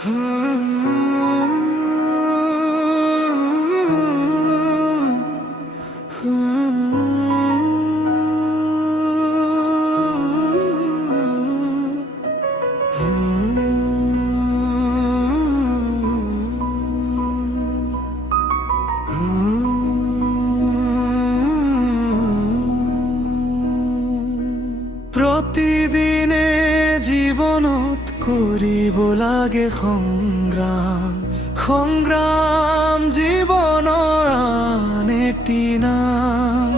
প্রতিদিনে জীৱনত কৰিব লাগে সংগ্ৰাম, সংগ্ৰাম জীৱনৰ আন এটি নাম।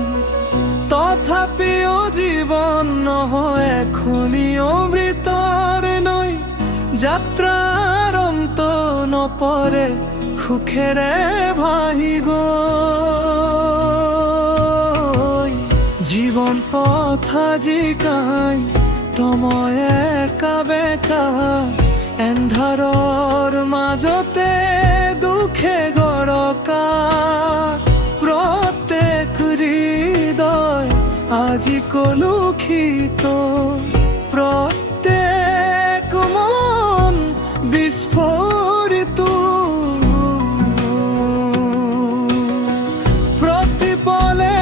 তথাপিও জীৱন নহয় এখনি অমৃতৰ নৈ, যাত্ৰাৰ অন্ত নপৰে সুখেৰে ভাহি গৈ। জীৱন পথ জিকাই তময় একা বেকা, এন্ধাৰৰ মাজতে দুখে গৰকা। প্ৰত্যেক হৃদয় আজি কলুষিত, প্ৰত্যেক মন বিস্ফোৰিত। প্ৰতিপলে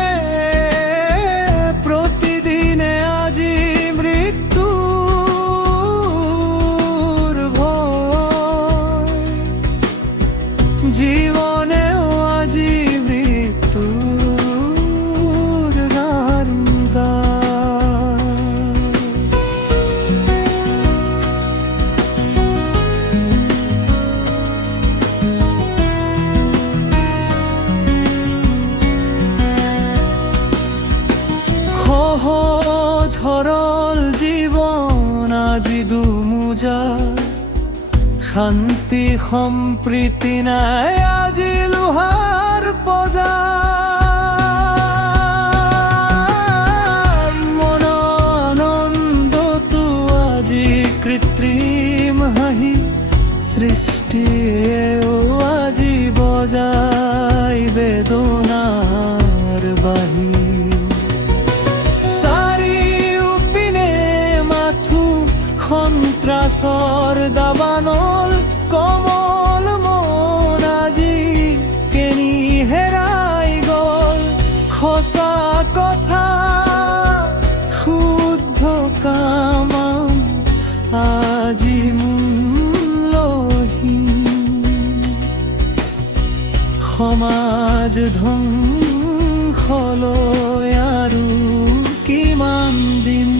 প্ৰতিদিনে আজি মৃত্যুৰ ভয়, জীবনেও আজি মৃত্যুৰ গান। সহজ সৰল জীৱন আজি দুমোজাৰ, শান্তি সম্প্ৰীতি নাই আজি লোহাৰ বজাৰ। মন আনন্দটো আজি কৃত্ৰিম হাঁহি, সৃষ্টিয়েও আজি বজাই বেদনাৰ বাঁহী। সন্ত্ৰাসৰ দাবানল কমল মন আজি কেনি হেৰাই গল। সঁচা কথা শুদ্ধ কাম আজি মূল্যহীন। সমাজ ধ্বংসলৈ আৰু কিমান দিন।